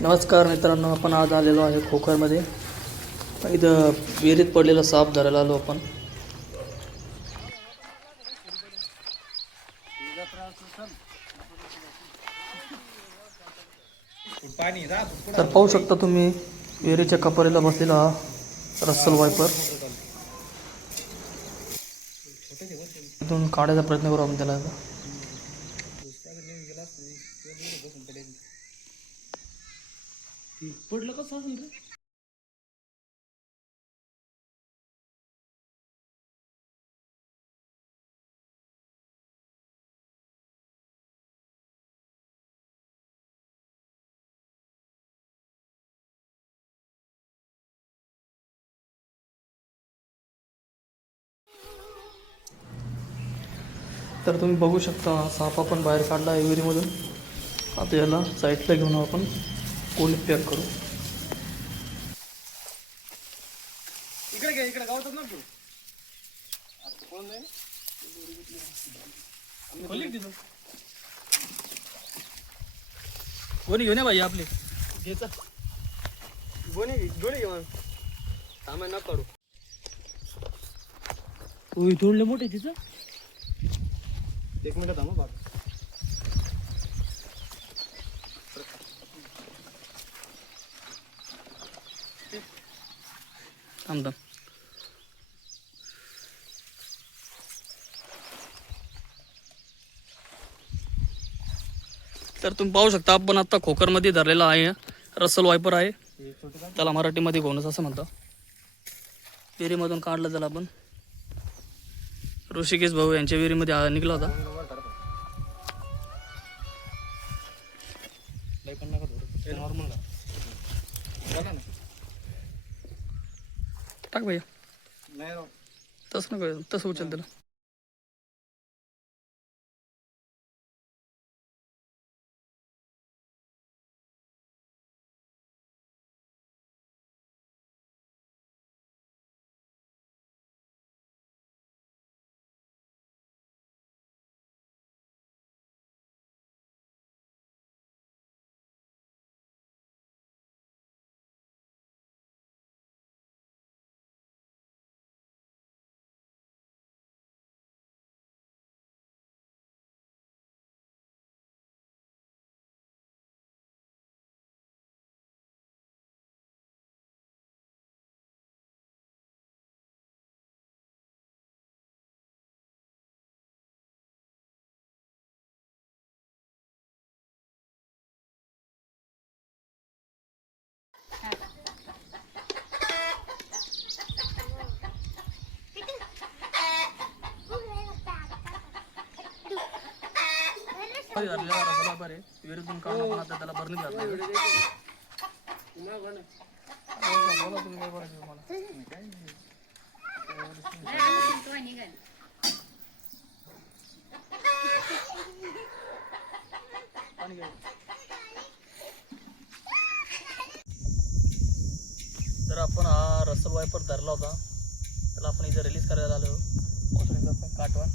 नमस्कार मित्रांनो आपण आज आलेलो आहे खोखरमध्ये. इथं विहिरीत पडलेलं साप धरायला आलो आपण. तर पाहू शकता तुम्ही विहिरीच्या कपारीला बसलेला रस्सल वायपर. इथून काढायचा प्रयत्न करू आम्ही त्याला. पडलं कसं तर तुम्ही बघू शकता साप आपण बाहेर काढला आहे विहिरीमधून. आता याला साईडला घेऊन आपण कोणीत पॅक करू. इकडे घे इकडे. गावतात ना तू. कोणी घेऊन या भाई आपले. घ्यायचा गोणी गोणी घे मग सामान न काढू तोडले मोठे तिचं एक मिनिट थांबा बाबा थांब थांब. तर तुम्ही पाहू शकता आपण आता खोकरमध्ये धरलेला आहे. रसल वायपर आहे. त्याला मराठीमध्ये घोणस असं म्हणतं विहिरीमधून काढलं त्याला आपण. ऋषिकेश भाऊ यांच्या विहिरीमध्ये हा निघला होता. टाक भैया. राव. तसं नको तसं उचल त्याला. काढून आपण आता त्याला भरणीत घातलं बोला तुम्ही काय बोलायचं पाणी घ्या. तर आपण हा रसल वायपर धरला होता. त्याला आपण इथे रिलीज करायला आलो. पोचलेलो काटवण.